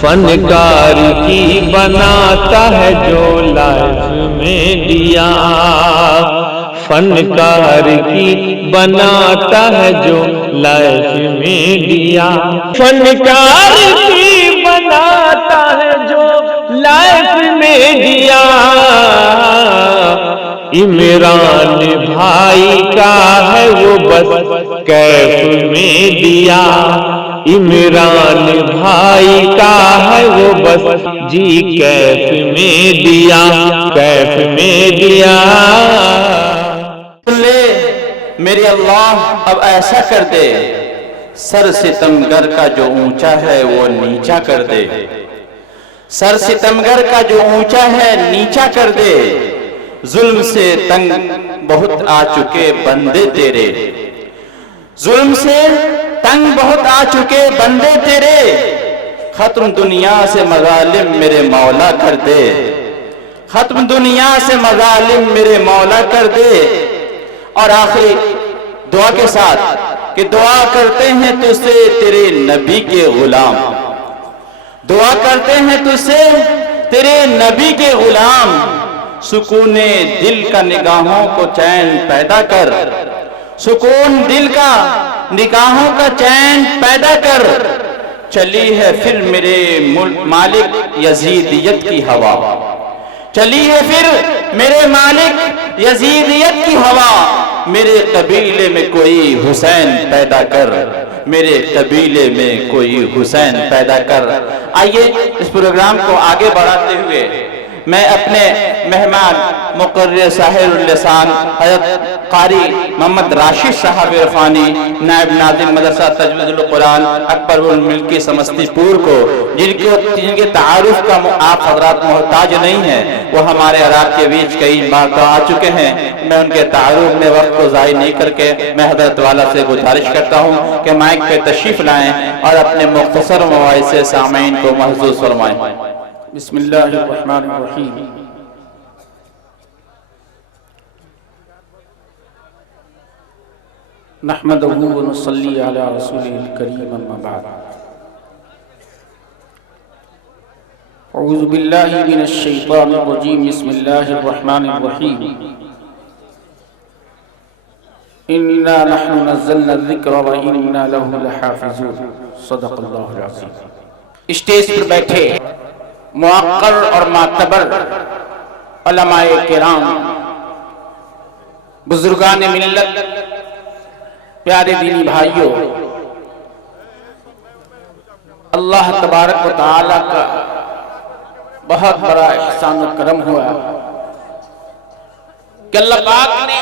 फनकार की बनाता है जो लाइफ में दिया, फनकार की बनाता है जो लाइफ में दिया, फनकार की बनाता है जो लाइफ में दिया। इमरान भाई का है वो बस कैफ में दिया, इमरान भाई का है वो बस जी कैफ में दिया, कैफ में दिया। ले मेरे अल्लाह अब ऐसा कर दे, सर सितमगर का जो ऊंचा है वो नीचा कर दे, सर सितमगर का जो ऊंचा है नीचा कर दे। जुल्म से तंग बहुत आ चुके बंदे तेरे, जुल्म से तंग बहुत आ चुके बंदे तेरे। खत्म दुनिया से मजालिम मेरे मौला कर दे, खत्म दुनिया से मजालिम मेरे मौला कर दे। और आखिरी दुआ के साथ कि दुआ करते हैं तुझसे तेरे नबी के गुलाम, दुआ करते हैं तुझसे तेरे नबी के गुलाम। सुकूने दिल का निगाहों को चैन पैदा कर, सुकून दिल का निगाहों का चैन पैदा कर। चली है फिर मेरे मालिक यजीदियत की हवा, चली है फिर मेरे मालिक यजीदियत की हवा। मेरे कबीले में कोई हुसैन पैदा कर, मेरे कबीले में कोई हुसैन पैदा कर। आइए इस प्रोग्राम को आगे बढ़ाते हुए मैं अपने मेहमान मुकर्रिर साहिरुल लिसान हज़रत कारी मोहम्मद राशिद साहब इरफानी नायब नाज़िम मदरसा तजवीज़ुल कुरान अकबरुल मिल्की समस्तीपुर को, जिनके तारुफ का आप हजरात मोहताज नहीं है, वो हमारे अराब के बीच कई बार तो आ चुके हैं। मैं उनके तारुफ में वक्त को ज़ाय नहीं करके मैं हजरत वाला से गुजारिश करता हूँ कि माइक पे तशरीफ लाएं और अपने मुख्तसर मवाइद से सामीन को महसूस फरमाएं। बिस्मिल्लाहिर्रहमानिर्रहीम। नहमदुहु व नुसल्ली अला रसूलिल करीम अम्मा बाद। औज़ु बिल्लाहि मिनश शैतानिर रजीम। बिस्मिल्लाहिर्रहमानिर्रहीम। इन्ना नहनु नज़्ज़लना ज़िक्रा व इन्ना लहु लहाफ़िज़ून। सदक़ल्लाहुल अज़ीम। स्टेज पर बैठे मुअक्कर और मातबर उलमाए किराम, बुजुर्गान मिल्लत, प्यारे दीनी भाइयों, अल्लाह तबारक व तआला का बहुत बड़ा एहसान और करम हुआ कि अल्लाह पाक ने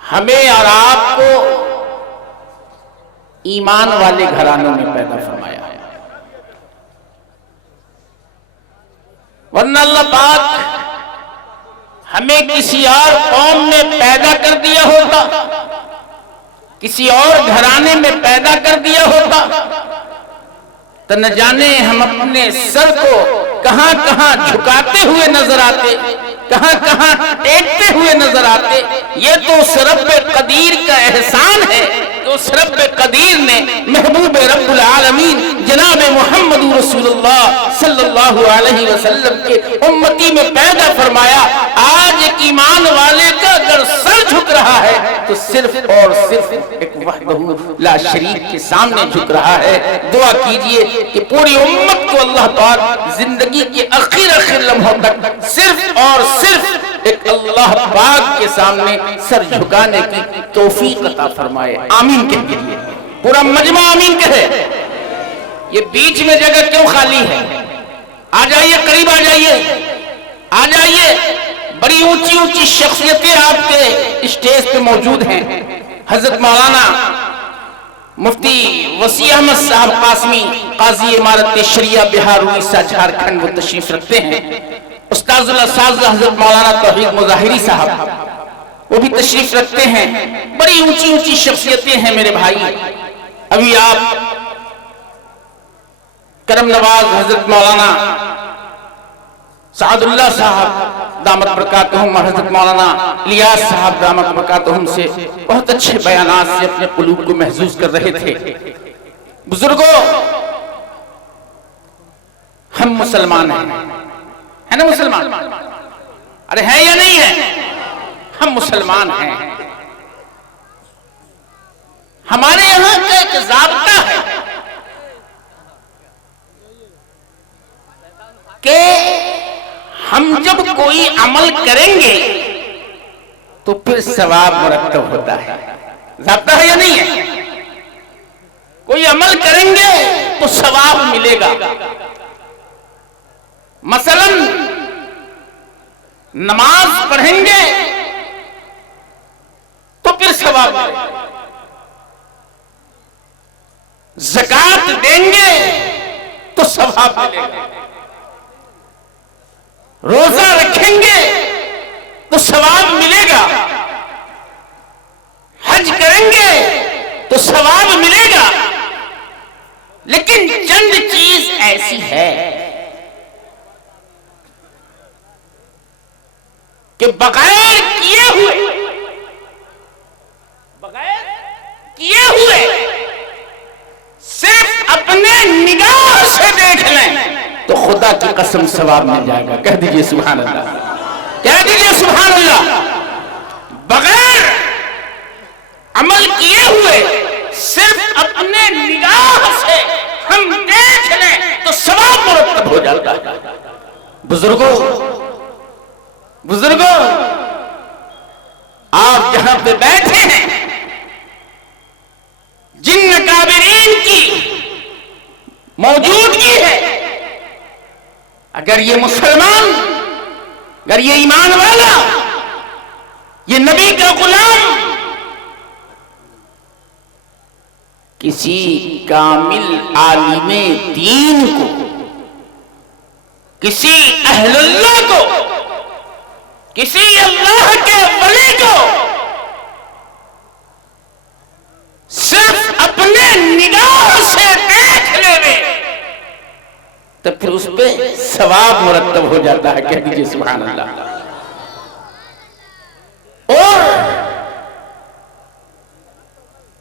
हमें और आपको ईमान वाले घरानों में पैदा फरमाया है। वरना अल्लाह पाक हमें किसी और कौम में पैदा कर दिया होता, किसी और घराने में पैदा कर दिया होता, तो न जाने हम अपने सर को कहां कहां झुकाते हुए नजर आते, कहां कहां टेकते हुए नजर आते। ये तो उस रब्बे कदीर का एहसान है, तो उस रब्बे कदीर ने महबूब रब्बुल आलमीन जनाब मोहम्मद रसूलुल्लाह सल्लल्लाहु अलैहि वसल्लम के उम्मती में पैदा फरमाया। आज एक ईमान वाले का अगर सर झुक रहा है तो सिर्फ और सिर्फ एक वहदहू ला शरीक के सामने झुक रहा है। दुआ कीजिए कि पूरी उम्मत को अल्लाह पाक जिंदगी के आखिर लम्हों तक सिर्फ और सिर्फ एक अल्लाह पाक के सामने सर झुकाने की तौफीक अता फरमाए। आमीन कहिए, पूरा मजमा आमीन कहे। ये बीच में जगह क्यों खाली है? आ जाइए, करीब आ जाइए, आ जाइए। बड़ी ऊंची ऊंची शख्सियतें आपके स्टेज पे मौजूद हैं। हजरत मौलाना मुफ्ती वसी अहमद साहब कासमी, काजी इमारत शरिया बिहार उड़ीसा झारखंड, वो तशरीफ रखते हैं। उस्ताजुल असातिज़ा हजरत मौलाना तौहीद मुज़ाहिरी साहब, वो भी तशरीफ रखते हैं। बड़ी ऊंची ऊंची शख्सियतें हैं मेरे भाई। अभी आप करम नवाज हजरत मौलाना सादुल्लाह साहब दामत बरकातहुम और हजरत मौलाना इलियास साहब दामत बरकातहुम से बहुत अच्छे बयानात से अपने कुलूब को महसूस कर रहे थे। बुजुर्गों, मुसलमान हैं, है ना मुसलमान? अरे है या नहीं है? हम मुसलमान हैं। हमारे यहां का एक ज़ाब्ता है कि हम जब कोई अमल करेंगे तो फिर सवाब मुरत्तब होता है। ज़ाब्ता है या नहीं है? कोई अमल करेंगे तो सवाब मिलेगा। मसलन नमाज पढ़ेंगे तो फिर सवाब मिलेगा, ज़कात देंगे तो सवाब मिलेगा, रोजा रखेंगे तो सवाब मिलेगा, हज करेंगे तो सवाब मिलेगा। लेकिन चंद चीज ऐसी है कि बगैर किए हुए सिर्फ अपने निगाह से देख लें तो खुदा की कसम सवाब मिल जाएगा। कह दीजिए सुभान अल्लाह, कह दीजिए सुभान अल्लाह। बगैर अमल किए हुए सिर्फ अपने निगाह से हम देख लें तो सवाब मुरत्तब हो जाता है। बुजुर्गों, आप जहां पे बैठे हैं, जिन काबिरीन की मौजूदगी है, अगर ये मुसलमान, अगर ये ईमान वाला, ये नबी का गुलाम किसी कामिल आलिमे दीन को, किसी अहलुल्लाह को, किसी अल्लाह के वली को सिर्फ अपने निगाह से देख लेवे तो फिर उस पे सवाब मुरत्तब हो जाता है। कह दीजिए सुभान अल्लाह। और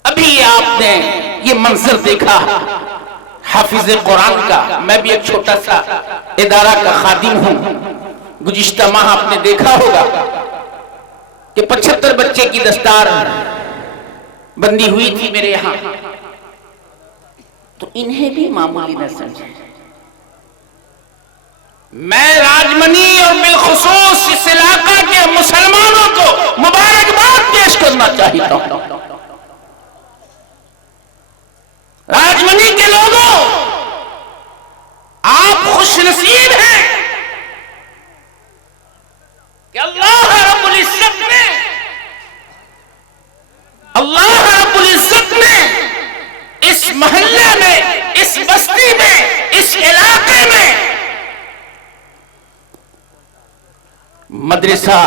अभी आपने ये मंजर देखा हाफिज कुरान का। मैं भी एक छोटा सा इदारा का खादिम हूं। गुज़िश्ता माह आपने देखा होगा कि 75 बच्चे की दस्तार बंदी हुई थी मेरे यहां, तो इन्हें भी मामूली न समझे। मैं राजमनी और बिलखुसूस इस इलाका के मुसलमानों को मुबारकबाद पेश करना चाहता हूं। राजमनी के लोगों, आप खुशनसीब हैं कि अल्लाह रब्बुल इज्जत ने इस मोहल्ले में, इस बस्ती में, इस इलाके में मदरसा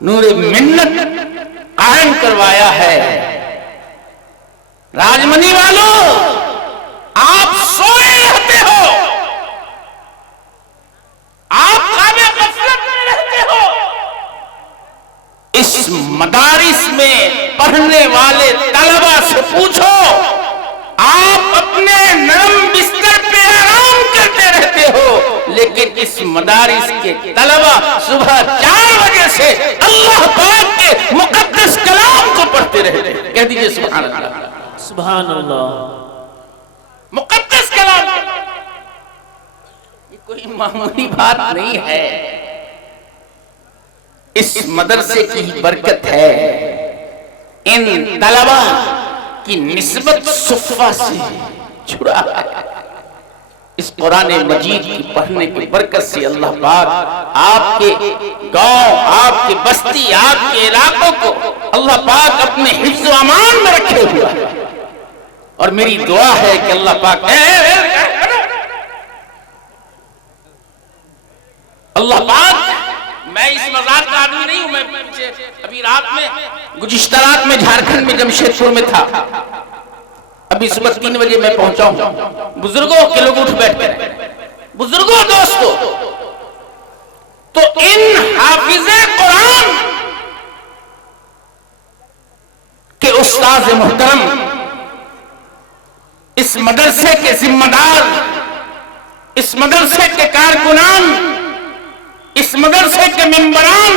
नूरे मिन्नत कायम करवाया है। राजमनी वालों, आप सोए रहते हो, आप काबे गफलत में रहते हो। इस मदारिस में पढ़ने वाले तलबा से पूछो, आप अपने नरम बिस्तर पे आराम करते रहते हो, लेकिन इस मदारिस के तलबा सुबह 4 बजे से अल्लाह पाक के मुकद्दस कलाम को पढ़ते रहते हैं। कह दीजिए सुभान अल्लाह, सुभान अल्लाह। मुकद्दस कलाम, ये कोई मामूली बात नहीं है। इस मदरसे की बरकत है, इन तलबा की निस्बत सुफ़ा से जुड़ा है। इस कुरान मजीद की पढ़ने की बरकत से अल्लाह पाक आपके गांव, आपके बस्ती, आपके इलाकों को अल्लाह पाक अपने हिफ्ज़ व अमान में रखे हुआ है। और मेरी दुआ है कि अल्लाह पाक, अल्लाह पाक, मैं इस मज़ार का आदमी नहीं हूं। मैं अभी रात में, गुज़िश्ता रात में झारखंड में जमशेदपुर में था। अभी सुबह 3 बजे मैं पहुंचा हूं। बुजुर्गों के लोग उठ बैठ कर, बुजुर्गों दोस्तों, तो इन हाफिज़े कुरान के उस्ताद मोहतरम, इस मदरसे के जिम्मेदार इस मदरसे के कारकुनान, इस मदरसे के मेंबरान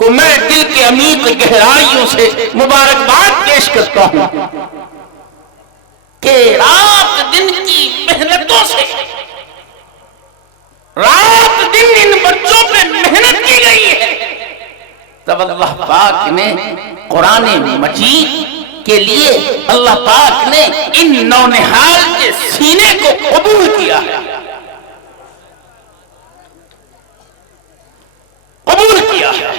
को मैं दिल के अमीर गहराइयों से मुबारकबाद पेश करता हूं कि रात दिन की मेहनतों से, रात दिन इन बच्चों पे मेहनत की गई है, तब अल्लाह पाक ने कुरान मजीद के लिए अल्लाह पाक ने इन नौनिहाल के सीने को कबूल किया है, कबूल किया है।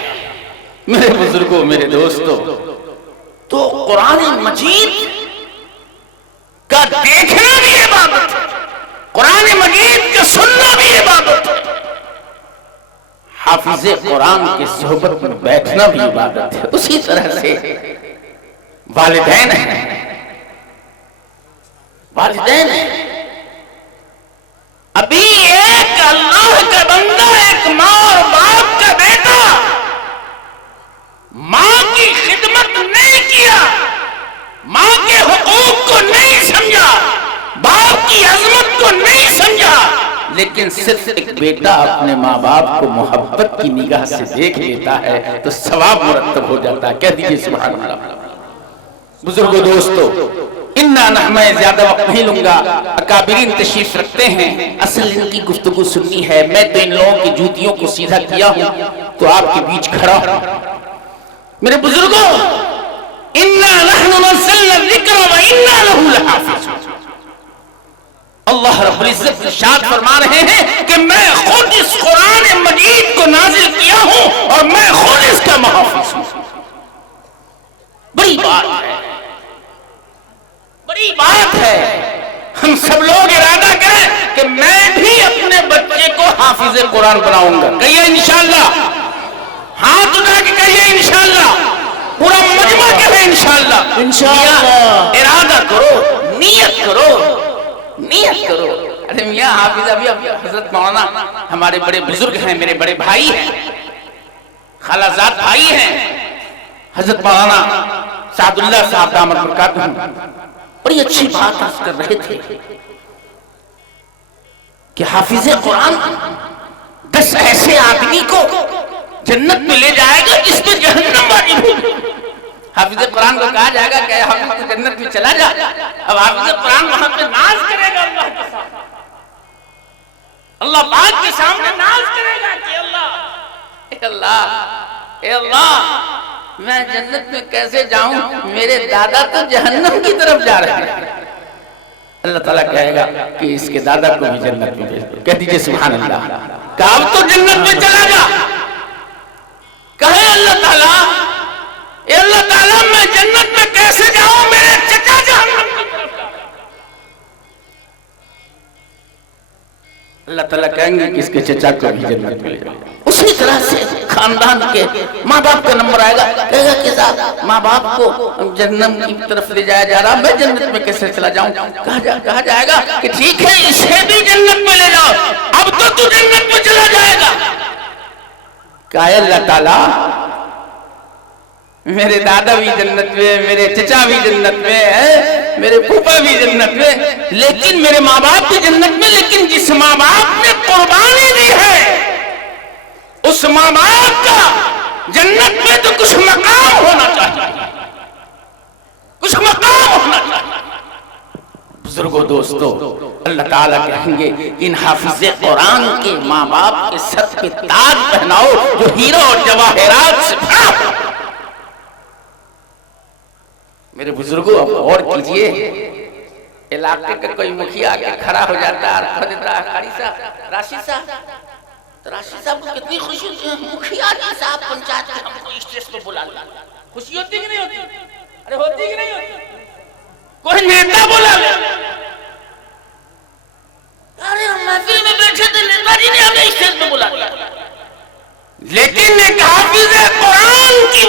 मेरे बुजुर्गों, मेरे दोस्तों, तो कुरान मजीद का देखना भी इबादत है, कुरान मजीद का सुनना भी इबादत है, हाफिज़े कुरान की सोहबत में बैठना भी इबादत है। उसी तरह से वालिदैन है, वालिदैन है। अभी एक अल्लाह का बंदा, एक माँ और बाप का बेटा माँ की खिदमत नहीं किया, माँ के हुकूक को नहीं समझा, बाप की अजमत को नहीं समझा, लेकिन सिर्फ एक बेटा अपने माँ बाप को मोहब्बत की निगाह से देख लेता है तो सवाब मुरत्तब हो जाता है। कह दीजिए सुभान अल्लाह। बुजुर्गों, दोस्तों, मैं ज्यादा वक्त नहीं लूंगा, अकाबिरीन तशरीफ रखते हैं, असल इनकी गुफ्तगू सुननी है। मैं तो इन लोगों की जूतियों को सीधा किया हूं तो आपके बीच खड़ा हूं। मेरे बुजुर्गों, इन्ना नहनु नज़्ज़लना ज़िक्र व इन्ना लहू लहाफ़िज़ून। अल्लाह रब्बुल इज़्ज़त इरशाद फरमा रहे हैं कि मैं खुद इस कुरान मजीद को नाजिल किया हूं और मैं खुद इसका मुहाफ़िज़ हूं। बड़ी बात है, बड़ी बात है। हम सब लोग इरादा करें कि मैं भी अपने बच्चे को हाफिज़े कुरान बनाऊंगा। कहिए इंशाअल्लाह, हाथ उठा के कहिए इंशाअल्लाह, पूरा मजमा कहे इंशाअल्लाह। इंशाअल्लाह इरादा करो, नियत करो, नियत करो। अरे मियां हाफिज, अभी हजरत मौलाना हमारे बड़े बुजुर्ग हैं, मेरे बड़े भाई हैं, खालाजाद भाई हैं, हजरत मौलाना सादुल्लाह साहब दामद बरकातहू बड़ी अच्छी बात कर रहे थे कि हाफिज़े कुरान 10 ऐसे आदमी को जन्नत में ले जाएगा जिसमें जहन्नम वाजिब होगी। हाफिज़े कुरान को कहा जाएगा कि हाफिज़ तो जन्नत में चला जा। अब हाफिज़े कुरान वहां पे नाज करेगा अल्लाह के सामने, अल्लाह पाक के सामने नाज करेगा कि अल्लाह, अल्लाह, ए अल्लाह, मैं जन्नत में कैसे जाऊं, मेरे दादा तो जहन्नम की तरफ जा रहे हैं। अल्लाह ताला कहेगा कि इसके दादा को भी जन्नत में भेज दो। कह दीजिए सुभान अल्लाह। काब तो जन्नत में चला जा, कहे अल्लाह ताला, ए अल्लाह ताला, मैं जन्नत में कैसे जाऊं, मेरे चचा जहन्नम की तरफ जा रहे हैं। अल्लाह ताला कहेंगे कि इसके चचा को भी जन्नत में ले जाओ। उसी तरह से खानदान के माँ बाप का नंबर आएगा, कहेगा कि साहब माँ बाप को जन्नत की तरफ ले जाया जा रहा, मैं जन्नत में कैसे चला जाऊं। कहा जाएगा कि ठीक है, इसे भी जन्नत में ले जाओ, अब तो तू जन्नत में चला जाएगा। कहे अल्लाह ताला, मेरे दादा भी जन्नत में, मेरे चचा भी जन्नत में है, मेरे फूफा भी जन्नत में, लेकिन मेरे माँ बाप भी जन्नत में, लेकिन जिस माँ बाप ने कुर्बानी दी है उस माँ बाप का जन्नत में तो कुछ मकाम होना चाहिए, कुछ मकाम होना चाहिए। बुजुर्गों, दोस्तों, अल्लाह ताला कहेंगे इन हाफिज़े कुरान के माँ बाप के सर पे ताज पहनाओ जो हीरा और जवाहरात से भरा हो। मेरे बुजुर्गों, अब और कीजिए, इलाके का कोई मुखिया आके खड़ा हो जाता है, देता है कारी साहब, राशिद साहब, तो राशिद साहब को कितनी खुशी होती है, मुखिया जी साहब पंचायत के हमको स्टेज पे बुला लिया। खुशी होती कि नहीं होती? अरे होती कि नहीं होती? कोई नेता बुला ले, अरे हम महफिल में बैठे थे, नेताजी ने हमें स्टेज पे बुला लिया। लेकिन एक हाफिज़े कुरान की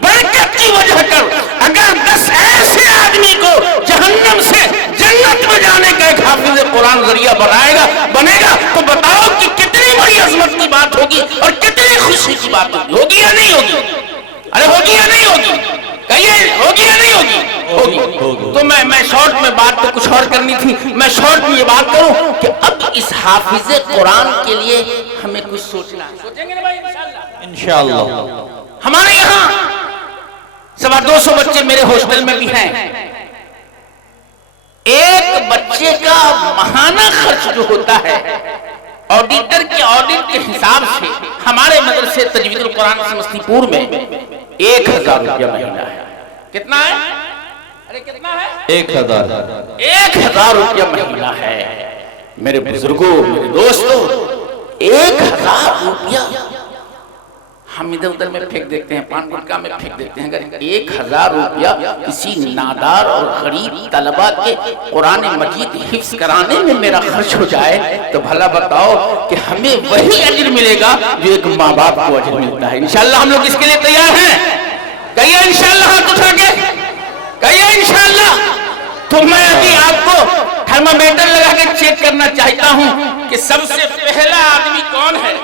बरकत की वजह कर अगर 10 ऐसे आदमी को जहन्नम से जन्नत में जाने का एक हाफिज़े कुरान जरिया बनेगा तो बताओ कि कितनी बड़ी अजमत की बात होगी और कितनी खुशी की बात होगी या नहीं होगी? अरे होगी या नहीं होगी? कहिए, होगी या नहीं होगी? होगी। तो मैं शॉर्ट में बात तो कुछ शॉर्ट करनी थी। मैं शॉर्ट में ये बात करूं कि अब इस हाफिज कुरान के लिए हमें कुछ सोचना है। सोचेंगे ना भाई इंशाअल्लाह। हमारे यहाँ 250 बच्चे मेरे हॉस्टल में भी हैं। एक बच्चे का माहाना खर्च जो होता है ऑडिटर के ऑडिट के हिसाब से हमारे मदरसे तजवीजुल कुरान समस्तीपुर में 1000 रुपया महीना है। कितना है? अरे कितना है? 1000 रुपया महीना है। मेरे बुजुर्गों, मेरे दोस्तों, 1000 रुपया हम इधर उधर में फेंक देते हैं, पान गुटखा में फेंक देते हैं। अगर 1000 रुपया किसी नादार और गरीब तलबा के कुरान मजीद हिफ्ज कराने में मेरा खर्च हो जाए तो भला बताओ कि हमें वही अजर मिलेगा जो एक माँ बाप को अजर मिलता है। इंशाअल्लाह हम लोग इसके लिए तैयार हैं। कहिए इंशाअल्लाह, हाथ उठा के कहिए इंशाअल्लाह। तो मैं अभी आपको थर्मामीटर लगा के चेक करना चाहता हूं कि सबसे पहला आदमी कौन है।